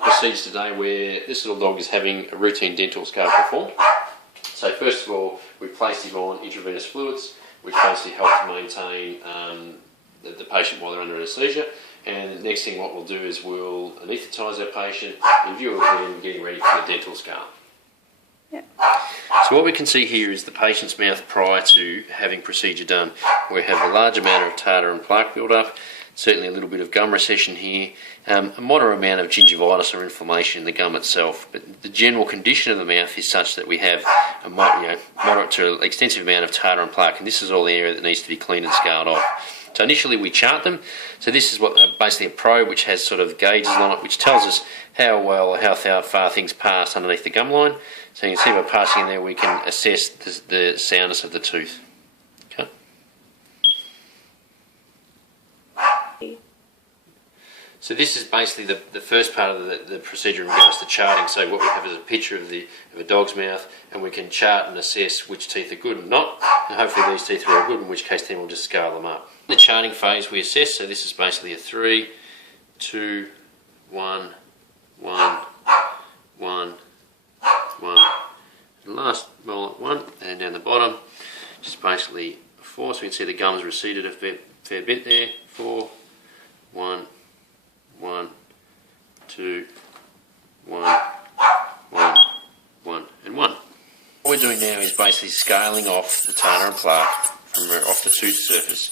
Proceeds today where this little dog is having a routine dental scale performed. So first of all, we place him on intravenous fluids, which basically help to maintain the patient while they're under anaesthesia. And the next thing what we'll do is we'll anaesthetise our patient in view of them getting ready for the dental scale. Yep. So what we can see here is the patient's mouth prior to having procedure done. We have a large amount of tartar and plaque build up, certainly a little bit of gum recession here, a moderate amount of gingivitis or inflammation in the gum itself, but the general condition of the mouth is such that we have a moderate to extensive amount of tartar and plaque, and this is all the area that needs to be cleaned and scaled off. So initially we chart them. So this is what basically a probe which has sort of gauges on it, which tells us how well or how far things pass underneath the gum line. So you can see by passing in there we can assess the soundness of the tooth. Okay. So this is basically the first part of the procedure in regards to charting. So what we have is a picture of a dog's mouth, and we can chart and assess which teeth are good and not. And hopefully these teeth are all good, in which case then we'll just scale them up. In the charting phase we assess, so this is basically a 3, 2, 1, 1, 1, 1. And last roll at 1, and down the bottom, just basically 4. So we can see the gums receded a fair bit there. 4, 1, 1, 2, 1, 1, 1, and 1. What we're doing now is basically scaling off the tartar and plaque from off the tooth surface,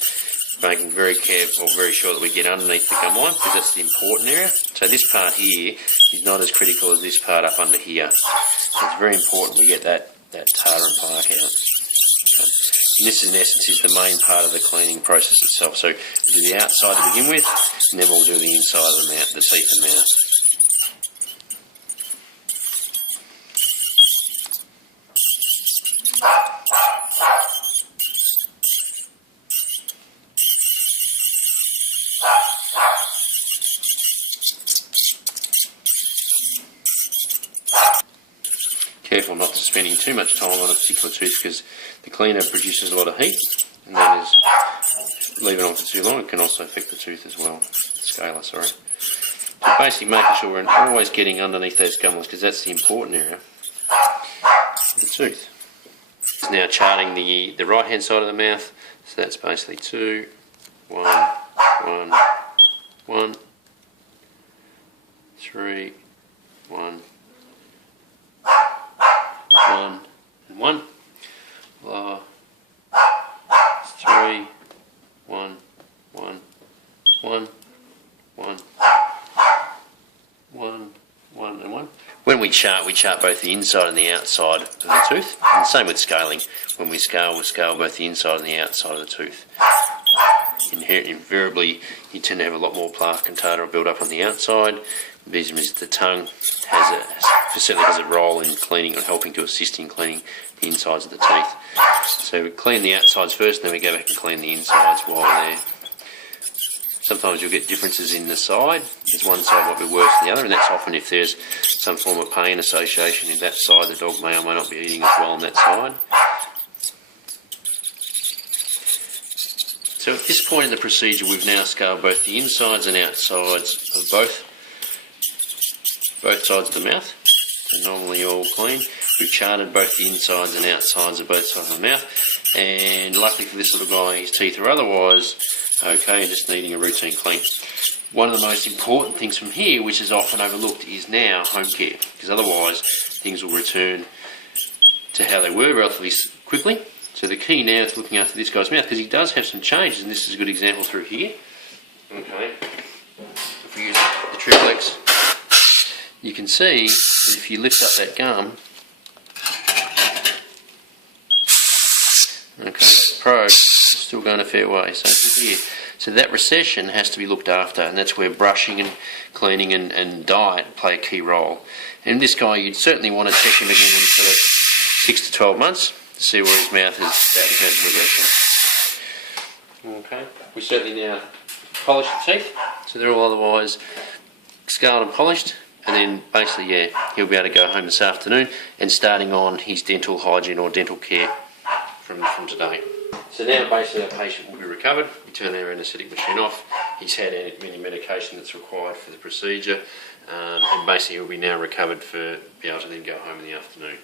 making very careful, very sure that we get underneath the gum line, because that's the important area. So this part here is not as critical as this part up under here. So it's very important we get that tartar and plaque out. Okay. And this in essence is the main part of the cleaning process itself. So we do the outside to begin with, and then we'll do the inside of the mouth, the teeth and mouth. Careful not to spending too much time on a particular tooth, because the cleaner produces a lot of heat, and that is, leave it on for too long, it can also affect the tooth as well, the scaler, sorry. So basically making sure we're always getting underneath those gum lines, because that's the important area of the tooth. It's now charting the right hand side of the mouth, so that's basically 2, 1, 1, 1, 3, 1, 1 and 1, 3, 1, 1, 1, 1, 1, 1 and 1. When we chart both the inside and the outside of the tooth, and the same with scaling. When we scale, we'll scale both the inside and the outside of the tooth. Invariably, you tend to have a lot more plaque and tartar build up on the outside. Because the tongue certainly has a role in cleaning or helping to assist in cleaning the insides of the teeth. So we clean the outsides first, and then we go back and clean the insides while we're there. Sometimes you'll get differences in the side. There's one side might be worse than the other, and that's often if there's some form of pain association in that side. The dog may or may not be eating as well on that side. So at this point in the procedure, we've now scaled both the insides and outsides of both sides of the mouth. So normally all clean. We've charted both the insides and outsides of both sides of the mouth, and luckily for this little guy, his teeth are otherwise okay, just needing a routine clean. One of the most important things from here, which is often overlooked, is now home care, because otherwise things will return to how they were relatively quickly. So the key now is looking after this guy's mouth, because he does have some changes, and this is a good example through here. Okay, if we use the triplex, you can see that if you lift up that gum, okay, that probe is still going a fair way. So here, so that recession has to be looked after, and that's where brushing and cleaning and diet play a key role. And this guy, you'd certainly want to check him again in sort of 6 to 12 months to see where his mouth is at progression. Okay, we certainly now polish the teeth, so they're all otherwise scaled and polished. And then basically, yeah, he'll be able to go home this afternoon and starting on his dental hygiene or dental care from today. So now basically our patient will be recovered. We turn our anaesthetic machine off. He's had any medication that's required for the procedure. and basically he'll be now recovered for be able to then go home in the afternoon.